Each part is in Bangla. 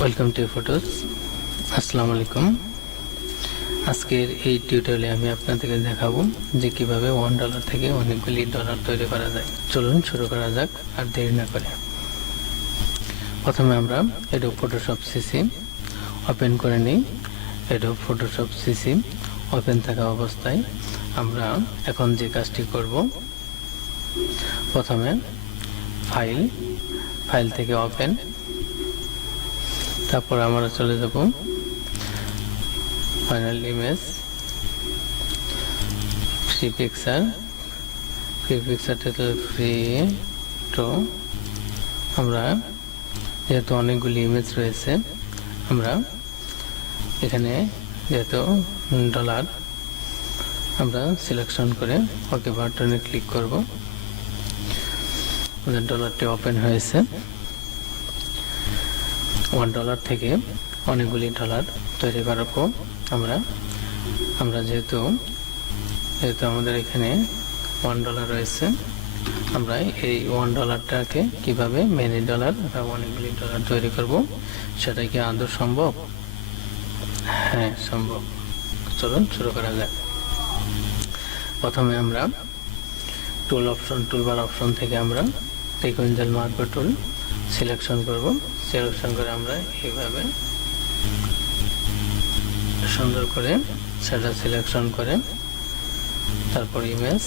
Welcome to ephotos। আসসালামু আলাইকুম। আজকের এই টিউটোরিয়ালে আমি আপনাদেরকে দেখাবো যে কিভাবে $1 থেকে অনেকগুলি ডলার তৈরি করা যায়। চলুন শুরু করা যাক আর দেরি না করে। প্রথমে আমরা Adobe Photoshop CC ওপেন করে নিই। Adobe Photoshop CC ওপেন থাকা অবস্থায় আমরা এখন যে কাজটি করব, প্রথমে ফাইল থেকে ওপেন, তারপর আমরা চলে যাব final image, free picture free তো আমরা যেহেতু অনেকগুলি ইমেজ রয়েছে, আমরা এখানে যেহেতু ডলার আমরা সিলেকশন করে ওকে বাটনে ক্লিক করব। আমাদের ডলারটি ওপেন হয়েছে। $1 থেকে অনেকগুলি ডলার তৈরি করার পর আমরা যেহেতু আমাদের এখানে $1 রয়েছে, আমরা এই $1টাকে কিভাবে মেনি ডলার বা অনেকগুলি ডলার তৈরি করব সেটা কি আদৌ সম্ভব? হ্যাঁ, সম্ভব। চলুন শুরু করা যাক। প্রথমে আমরা টুলবার অপশন থেকে আমরা সিকোয়েন্সিয়াল মার্কার টুল সিলেকশন করব। সিলেকশন করে আমরা এইভাবে সুন্দর করে সেটা সিলেকশন করে তারপর ইমেজ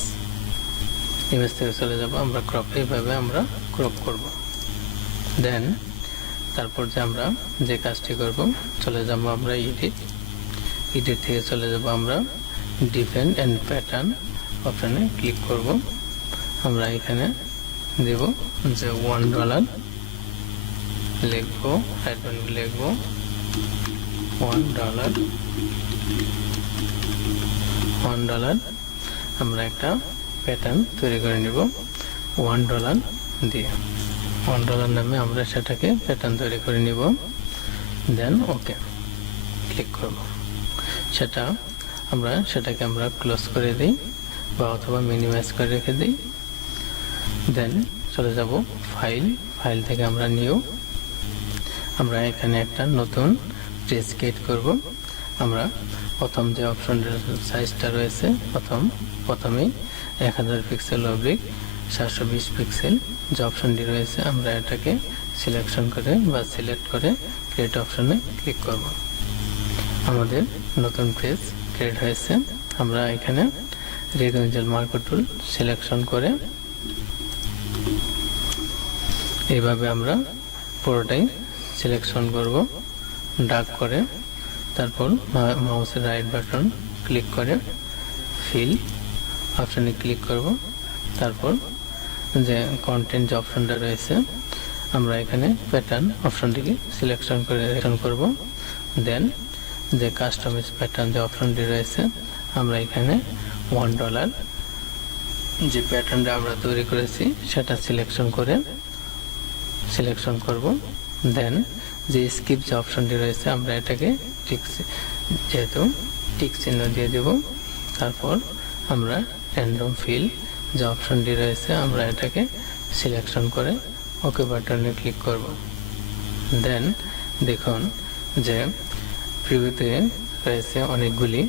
থেকে চলে যাব আমরা ক্রপ, এইভাবে আমরা ক্রপ করব। দেন তারপর আমরা যে কাজটি করব, চলে যাব আমরা এডিট থেকে চলে যাব আমরা ডিফারেন্ট এন্ড প্যাটার্ন অপশনে ক্লিক করব। আমরা এখানে দেব যে $1 লিখবো, লিখবো $1 আমরা একটা প্যাটার্ন তৈরি করে নিব $1 দিয়ে। $1 নামে আমরা সেটাকে প্যাটার্ন তৈরি করে নিব। দেন ওকে ক্লিক করব। সেটাকে আমরা ক্লোজ করে দিই বা অথবা মিনিমাইজ করে রেখে দিই। দেন চলে যাব ফাইল থেকে আমরা আমরা এখানে একটা নতুন পেজ ক্রিয়েট করব। আমরা প্রথম যে অপশনটার সাইজটা রয়েছে, প্রথমেই 1000 পিক্সেল অবলিক 720 পিক্সেল যে অপশনটি রয়েছে, আমরা এটাকে সিলেকশন করে বা সিলেক্ট করে ক্রিয়েট অপশনে ক্লিক করব। আমাদের নতুন পেজ ক্রিয়েট হয়েছে। আমরা এখানে সিকোয়েন্সিয়াল মার্কার টুল সিলেকশন করে এইভাবে আমরা পুরোটাই সিলেকশন করব, ড্র্যাগ করে, তারপর মাউসের রাইট বাটন ক্লিক করে ফিল অপশনে ক্লিক করব। তারপর যে কন্টেন্ট যে অপশনটা রয়েছে, আমরা এখানে প্যাটার্ন অপশনটিকে সিলেকশন করব। দেন যে কাস্টমাইজ প্যাটার্ন যে অপশনটি রয়েছে, আমরা এখানে $1 যে প্যাটার্নটা আমরা তৈরি করেছি সেটা সিলেকশন করব। দেন যে স্কিপ যে অপশনটি রয়েছে, আমরা এটাকে যেহেতু টিক চিহ্ন দিয়ে দেব। তারপর আমরা র্যান্ডম ফিল যে অপশনটি রয়েছে, আমরা এটাকে সিলেকশন করে ওকে বাটনে ক্লিক করব। দেন দেখুন যে প্রিভিউতে রয়েছে অনেকগুলি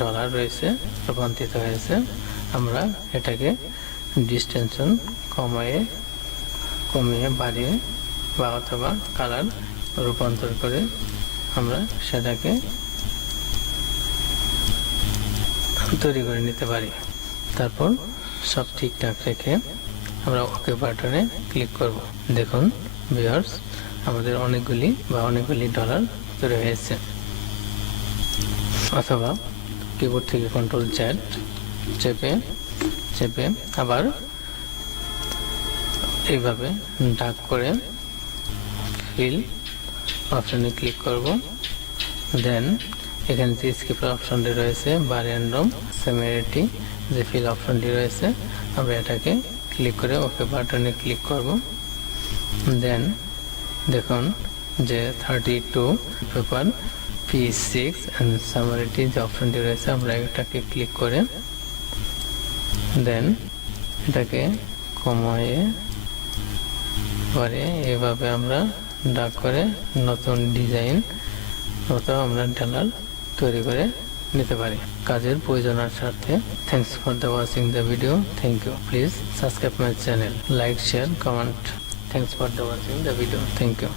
ডলার রয়েছে, রূপান্তরিত হয়েছে। আমরা এটাকে ডিস্টেনশন কমিয়ে বাড়িয়ে বা অথবা কালার রূপান্তর করে আমরা সেটাকে তৈরি করে নিতে পারি। তারপর সব ঠিকঠাক রেখে আমরা ওকে বাটনে ক্লিক করব। দেখুন ভিউয়ার্স, আমাদের অনেকগুলি ডলার তৈরি হয়েছে। অথবা কিবোর্ড থেকে কন্ট্রোল জ্যাড চেপে আবার এইভাবে ড্র্যাগ করে ফিল অপশনে ক্লিক করব। দেন এখানে যে স্কিপ অপশনটি রয়েছে বা র্যান্ডম সিমিলারিটি যে ফিল অপশনটি রয়েছে, আমরা এটাকে ক্লিক করে ওকে বাটনে ক্লিক করব। দেন দেখুন যে 32 পেপার P6 এন্ড সামারিটি যে অপশনটি রয়েছে, আমরা এটাকে ক্লিক করে দেন এটাকে কমিয়ে পরে এভাবে আমরা ড্র্যাগ করে নতুন ডিজাইন অথবা আমরা ডালার তৈরি করে নিতে পারি কাজের প্রয়োজনের স্বার্থে। Thanks for the watching the video. Thank you. Please subscribe my channel, like, share, comment. Thanks for the watching the video. Thank you.